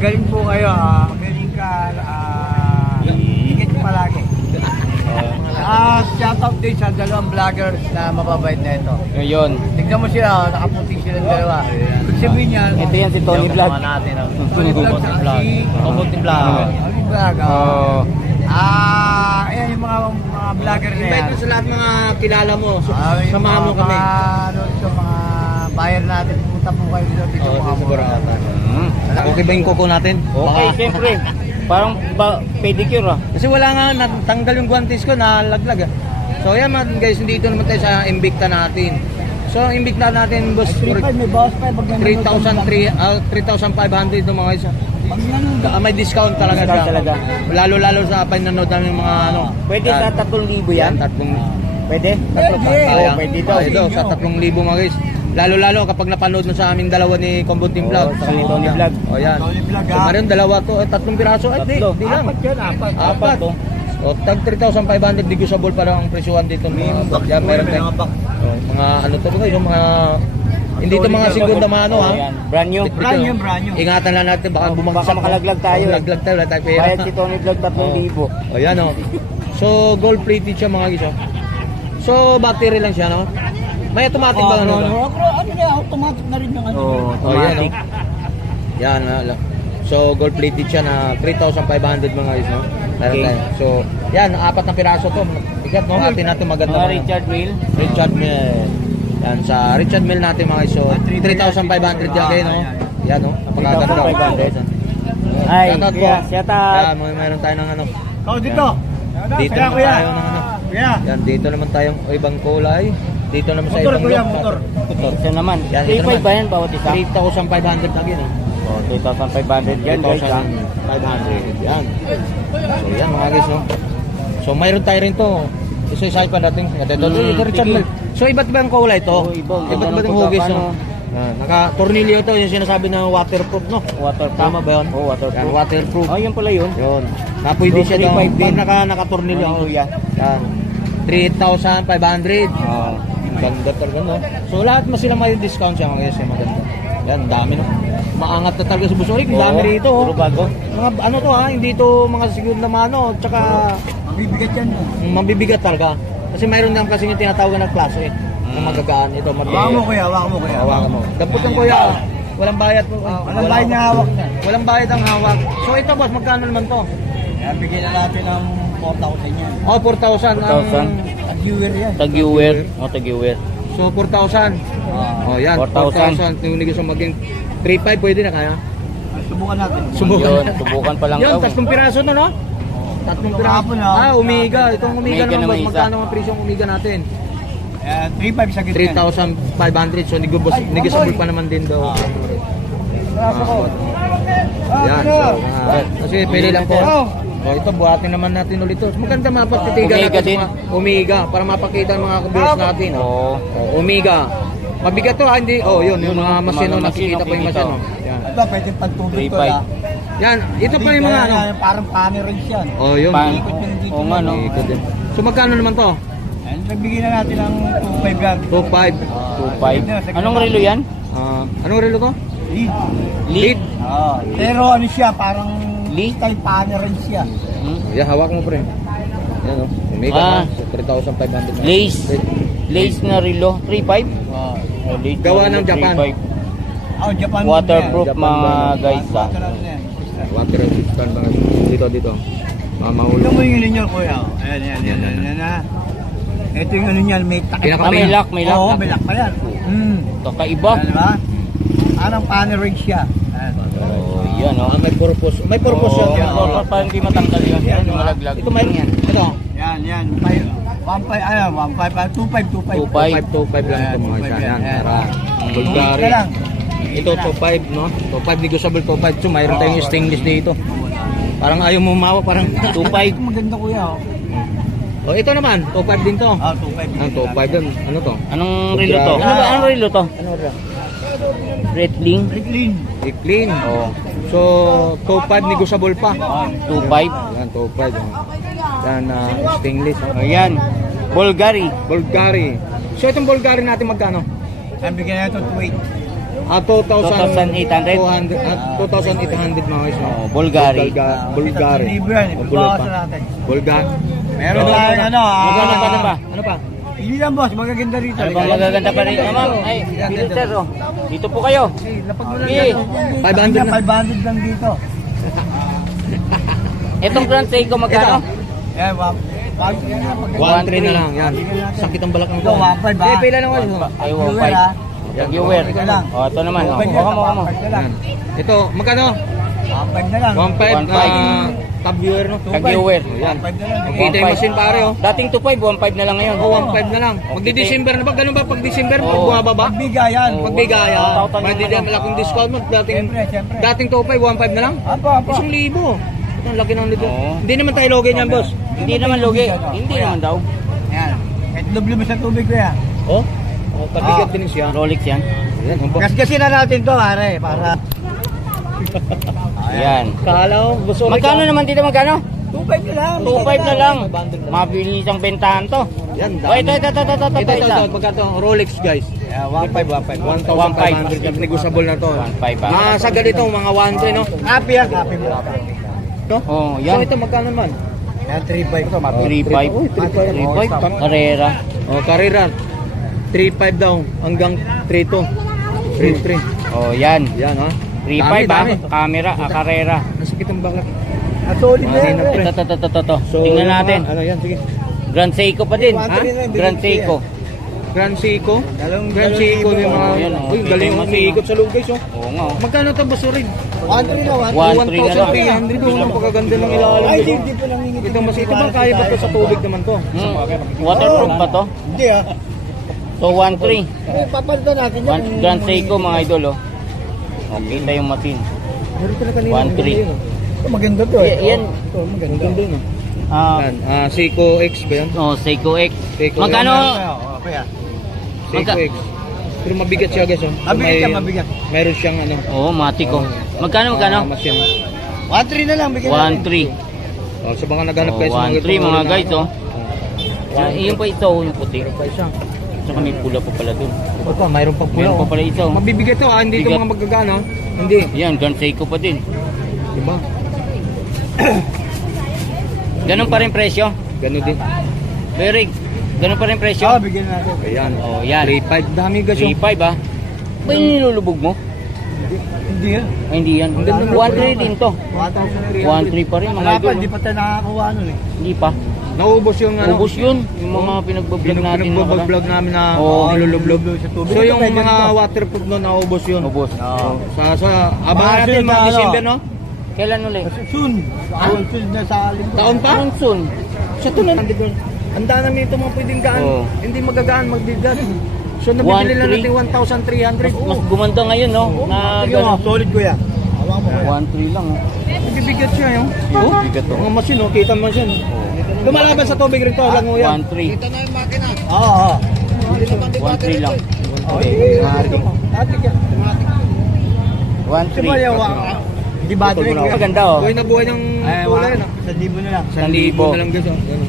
magaling po kayo. Magaling ka. Ingat nyo palagi. Shout out din sa dalawang vloggers na mababait na ito. Yun. Tignan mo sila, nakaputing silang dalawa. Ibig sabihin yan. Ito yan si Tony Vlog. Tony Vlog sa si Tony Vlog. Tony Vlog. Oo. Ayan yung mga vlogger na yan. Invite mo sa lahat mga kilala mo. Samahan mo kami. Mga buyer natin. Punta po kayo dito mga mura. Okay ba yung kuko natin? Okay, siyempre. Parang pedicure ah. Kasi wala nga, natanggal yung guantes ko, nalaglag ah. So yan man guys, dito naman tayo sa Invicta natin. So Invicta natin boss, 3,500 ng mga isa. May discount talaga siya. Lalo sa pinanood namin mga ano. Pwede sa 3,000 yan? Pwede? Pwede daw sa 3,000 mga guys. Lalo kapag napanood mo sa aming dalawa ni Combo Team Vlog. Sa Tony Vlog. O yan. So meron dalawa to, 3 piraso. Di lang. Apat. O tag 3,500 negotiable pa lang ang presyuhan dito. Yan meron tayong mga ano to guys, mga hindi to mga segunda mano ha. Brand new. Ingatan lang natin baka bumagsak. Baka makalaglag tayo. Makalaglag tayo, wala tayo pera. Bayad si Tony Vlog 3,000. O yan o. So gold plated siya mga guys. So battery lang siya no. May automatic ba ano? Ano na, automatic na rin ng ano. Automatic. Yan. So gold plated siya na 3,500 mga guys no. Meron tayo. So yan, 4 na piraso to. Bigat no, atin natin maganda. Mga Richard Mill. Richard Mill. Yan sa Richard Mill natin mga guys. So 3,500 yan kayo no. Yan no, napakaganda. 3,500. Ay, shout out. Yan, meron tayo ng ano. Dito. Dito naman tayo ng ano. Yan, dito naman tayong ibang kulay. Dito naman sa ibang motor. Ito naman. Yan, ito 3,500 naman. ba yan bawat isa? 3,500 lagi no. 3,500 yan guys ha. 3,500 yan. So yan mga guys no. So mayroon tayo rin to. Isa-isa pa natin. Ito Richard Mill. So iba't ibang kulay to. Iba't ibang hugis no. Naka-tornilyo to, yung sinasabi na waterproof no. Waterproof. Tama ba yun? Waterproof. Yan, waterproof. Oh, yun pala yun. Yun. Pwede siya daw. 3,500 Pag naka-tornilyo. yan. Yan. 3,500. Ganda talaga no. So lahat mo sila may discount siya mga guys. Maganda. Yan, dami no. Maangat na talaga sa Busoy. Ang dami rito. Puro bago. Mga ano to ha, hindi to mga siguro na mano. Tsaka Mabibigat yan mo. mabibigat talaga. Kasi mayroon lang kasi yung tinatawagan ng klase na magagaan. Ito Hawakan mo kuya. Hawakan mo. Dampot lang kuya. Walang bayad po. Walang bayad na hawak na. Walang bayad ang hawak. So ito boss, magkano naman to? Kaya bigyan na natin ng 4,000 yan. Oh, 4,000 ang 4,000. Viewer yan. Tag-viewer. Tag-viewer. So 4,000. Oh, yan. 4,000. Yung negosyo maging 3,500 pwede na kaya. Subukan natin. Yun, subukan pa lang Yun, daw. 3 piraso na no? 3 piraso. Omega. Itong Omega Omega naman boss. naman isa. Magkano ang presyo ng Omega natin? 3,500 sa gitna. 3,500. So negosyable pa naman din daw. Yan. So, kasi pili lang po. So ito buhatin naman natin ulit ito. Maganda mapagtitigan Omega natin din. sa mga Omega para mapakita ng mga viewers natin. Oo. Omega. Mabigat to ha, hindi. Oh, yun yung mga masino Mga nakikita po yung masino, masino. Yan. Ito, pwede pagtubig ko 3,500. lang. Yan, ito pa yung mga ano. Parang panel rin siya. Oh, yun. Ikot yun dito. Oo nga no. Ikot din. So magkano naman to? Nagbigyan na natin ng 2,500 yan. 2,500. 2,500. Anong relo yan? Anong relo to? Lead. Lead. Pero ano siya, parang Lead? style panel rin siya. Yan, hawak mo pre. Yan o. Omega na. So 3,500 na. Lace. Lace na relo. 3,500? Lace Gawa na ng relo, Japan. Oh, Japan. Waterproof Japan mga ba? guys ha. Water resistant mga dito. Mamahulog. Ito mo yung ninyo, kuya. Ayan na. Ito yung ano niyan, may takip. May lock. Oo, may lock pa yan. Kakaiba. Ayan ba? Parang panel ring siya. Oh, yan oh. May purpose. May purpose Oo, yan. purpose pa hindi matanggal yun. Yan yung malaglag. Ito mayroon yan. Ito. Yan. 2,500 2,500 lang ito mga isa. Yan. Para Bulgari. lang. Ito 2,500 no? 2,500 negotiable 2,500. So mayroon tayong stainless dito. Parang ayaw mo mawak. Parang 2,500. Ito maganda kuya. Oh, ito naman. 2,500 din to. 2,500. Ang 2,500 dun. Ano to? Anong relo to? Anong relo to? Ano rin? Redling? Clean. I-clean. Oo. So 2,500 negotiable pa. 2,500. Yan 2,500. Yan stainless. Ayan. Bulgari. Bulgari. So itong Bulgari natin magkano? Ang bigyan na ito 2,800. 2,800. 2,800. 2,800 mga guys. Oh, Bulgari. Bulgari. Libre yan. O, bulot Ibabawasan pa. natin. Bulgar. Meron tayong ano, Ano pa? Ano pa? Hindi lang boss, magaganda rito. Ano bang magaganda pa rin? Ma'am, ay, filter oh. Dito po kayo. Lapag mo lang Okay. yan. 500 na. 500 lang dito. Itong Grand Seiko magkano? Eh, 1,300 na lang. Yan. Sakit ang balak ng Ito, 1,500 Eh, pila lang guys. Ay, Viewer, 1.5. Viewer. Ito lang. Oh, ito naman oh. 1,500 Baka mo, baka mo. Yan. Ito, magkano? 1,500 na lang. 1,500 tab viewer no? Tag-viewer. Yan. 1,500 na lang. Kita yung machine pare oh. Dating 2.5, 1.5 na lang ngayon. Oh, 1,500 na lang. Magdi-December na ba? Ganun ba pag December? Pag Oo. bumababa? Pagbigayan. Oo. Pagbigaya. Tautan May yung hindi ano. malaking discount mo. Siyempre. Dating 2,500, 1,500 na lang? Apo, apo. 1,000. Ito, ang laki ng nito. Oo. Hindi naman tayo login yan, boss. Hindi naman lugi. Hindi naman daw. Yan. Ito doble mo sa tubig ko yan. Oh? Oh, pabigat Ah. din siya. Rolex yan. Yan, ang boss. Gasgasin na natin to, pare. Para. Yan. Kala ko, boss. Magkano naman dito magkano? 2,500 na lang. 2.5 na lang. Mabilis ang bentahan to. Yan, Oh, ito. Ito, magkano? Rolex, guys. Yeah, 1,500. 1,500. Negotiable na to. 1.5 ah. Nasa ganito, mga 1,300, no? Happy yan. Happy mo. Ito? Oh, So, yan. ito, magkano naman? Yan, 3,500 to. 3.5. 3.5. Carrera. Oh, Carrera. 3,500 daw hanggang 3,200. 3,300. Oh, yan. Yan, ha? 3.5 Dami. ah. Camera, carrera. Nasakit ang baklat. Ah, solid na yan. Mahina, pre. Ito. So, Tingnan yung natin. mga- Ano yan, sige. Grand Seiko pa din. Ha? Grand Seiko. Grand Seiko. Dalawang- Grand Seiko yung mga... Ayan, oh. Uy, galing yung umiikot sa loob, guys, oh. Oo nga. Oh. Magkano ito, boss, rin? 1,300 na, 1,300 na lang. 1,300. Oh, napakaganda ng ilalim. Ay, dito. hindi po lang hingit. Ito, mas ito ba kaya ba ito sa tubig naman to? Waterproof ba to? Hindi ah. So 1.3. Papalitan natin yan. Grand Seiko mga idol oh. Oh, kita yung matin. Meron pala kanina. 1,300. Ito, maganda to eh. Yan. Ito, maganda din, oh. Ah, Yan, Seiko X ba yan? oh, Seiko X. Seiko Magkano? Okay ah. Seiko Magka- X. Pero mabigat siya, guys, oh. Mabigat siya, May- mabigat. Meron siyang, ano, Oh, matiko. Magkano? machine. 1,300 na lang. Bigyan natin. 1.3. Oh, sa mga naghanap Oh, guys. 1.3 mga guys oh. Yung pa ito, yung puti. Pa isa. Saka may pula pa pala dun. Ito, mayroon pang pula. Meron pa oh. pala ito. Mabibigat to, hindi ito Bigat. mga magagano. Hindi. Yan, Grand Seiko pa din. Diba? Ganun pa rin presyo. Ganun din. Very, ganun pa rin Oo, presyo. bigyan natin. Ayan. Oh, yan. 3,500. Dami guys. 3.5 ah. Ba yung nilulubog mo? Hindi ah. Ay, hindi yan. 1.3 din to. 1,300. 1.3 pa rin mga Wala pa, idol. hindi pa tayo nakakakuha nun eh. Hindi pa. Naubos yung ano. Ubus yun. Yung mga pinagbablog natin. Pinag-vlog namin na Oo. nilulublob. Sa tubig. So yung Ito, pwede mga ito. waterproof nun, naubos yun. Ubus. Oo. Sa abangan Baka natin sunod mga na ano. December, no? Kailan ulit? Soon. Soon na sa linggo. Taon pa? Anong soon? Sa tunan. Ang daan namin ito mga pwedeng gaan. Oo. Hindi magagaan, magbigat. So nabibili lang 1,300. natin 1,300. Mas gumanda ngayon, no? Na Sige mo, gano'n. solid ko yan. Hawakan mo. 1.3 lang, oh. Nagbibigat siya yung. Oo, bigat to. Mga machine, oh, kita mo siya. Lumalaban sa tubig rito, lang mo yan. 1.3. Oo. 1.3 lang. Ate ka. 1.3. Diba yung di battery ko yan? Maganda, oh. Buhay na buhay ng Ay, kulay na. 1,000 na lang. 1,000 na lang guys. Oh. Ganun.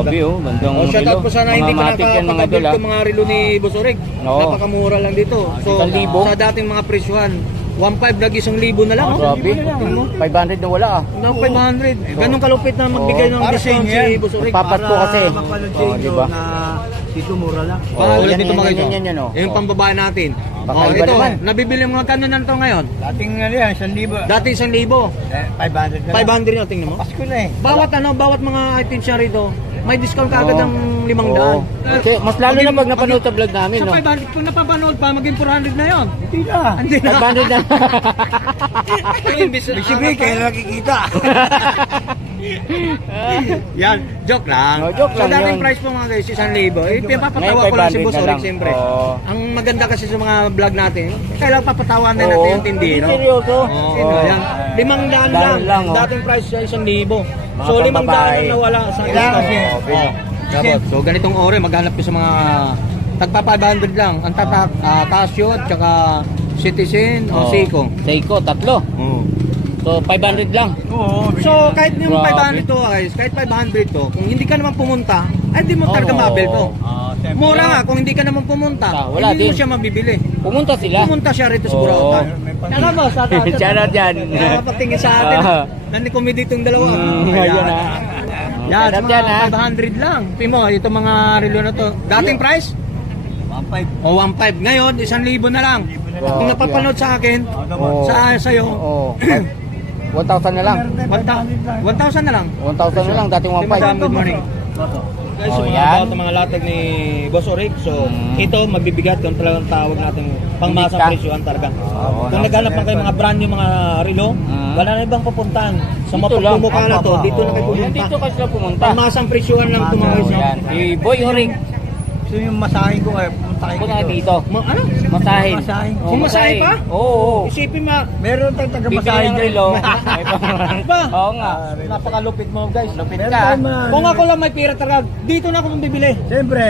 Grabe, oh. Gandang Oh, shout out po sana hindi pa Mga matik yan, mga idol, nakakapagabit ah. ko mga relo ni Boss Oreg. Oo. Napakamura lang dito. So, 1,000? sa dating mga presyuhan, 1,500 lagi 1,000 na lang. Oh. Grabe. Tingnan mo. 500 na wala, ah. Na 500. Ganun kalupit na magbigay ng Para sa discount inyo si yan. Boss Oreg. Papasko kasi. Mapanood sa Oh, inyo diba? na dito mura lang. Para Oh, ulit yan, dito yan, mga yan, ito. yan, yan, oh. Yung Oh. pambabae natin. Baka Oh, iba ito, naman. nabibili mga kano na ito ngayon. Dating ano yan, 1,000. Dati 1,000. 500 na lang. 500 na, tingnan mo. Pasko na eh. Bawat mga items siya rito, may discount ka agad Oo. ng 500. Kasi mas lalo na pag napanood sa vlog namin, Sa no? 500, kung napapanood pa, maging 400 na yon. Hindi na. Hindi na. 500 na. Imbis Ibig sabihin, kaya nakikita. Yan, joke lang. Oh, joke lang so, dating yun. price po mga guys, 1,000. Eh, pinapatawa Ngayon, ko lang si 500 Boss na Orig, lang. siyempre. Oo. Ang maganda kasi sa mga vlog natin, kailangan papatawan na natin yung tindino. Seryoso? Oo, yan. 500 lang. Lang, oh. Dating price ay 1,000. Mga So, 500 pambabae. na wala sa Kailangan kasi. Oh, dapat. So, ganitong ore, maghanap ko sa mga tagpa 500 lang. Ang tatak, Casio at saka Citizen o Oh. Seiko. Seiko, tatlo. Oh. So 500 lang. Oo. So, kahit yung Grabe. 500 to guys, kahit 500 to, kung hindi ka naman pumunta, ay hindi mo talaga Oo. mabel to. Ah, siyempre. Mura nga, kung hindi ka naman pumunta, Wala hindi mo din. siya mabibili. Pumunta sila. Pumunta siya rito sa Oo. Burautan. Alam mo, sa Shoutout yan. Nakakapatingin sa atin. Nanikomedi itong dalawa. Ayun na. Yan, Shoutout sa yan, ha? mga 500 lang. Pimo, itong mga relo na to. Dating price? 1.5. O 1.5. Ngayon, 1,000 na lang. Wow. Kung napapanood sa akin, Oo. sa'yo, Oo. 1,000 na lang. 1,000 na lang. 1,000 na lang, dating Madam, 1,500. good morning. Guys, Oh, yung yan. mga latek ni Boss Oric. So, ito magbibigat yung talagang tawag natin pangmasang Imbikta. presyohan talaga. Oo, Kung no? naghanap lang kayo mga brand yung mga relo, wala na ibang pupuntahan. Sa Dito lang. mapagpumuka na to, dito na kayo Oo, pumunta. dito ka sila pumunta. Pangmasang presyohan lang ito mga guys. no? Yan. Si Boy Orig. So yung masahin ko eh, pumunta kayo Punta ka dito. dito. Ano? Masahin. Masahin. Oo, Sumasahe pa? Oo. Isipin mo, Meron tayong taga Bibili masahin ng dyan. relo. May pang- Ba? Oo nga. napakalupit mo guys. Lupit Meron ka. tayong mga- Kung ako lang may pira talaga, dito na ako bibili. Siyempre.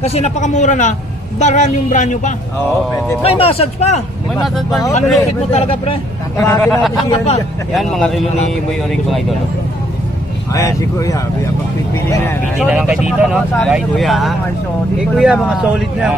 Kasi napakamura na, brand new pa. Oo, pwede. May massage pa. May massage pa. Ang lupit mo talaga pre. Tawagin natin si Ano pa? Yan, mga relo ni Boy Orig, mga idol. Ayan, si Kuya. Pagpipili na yan. Pili na lang kayo dito, no? Guys. Kuya, ha? Si Kuya, mga solid na.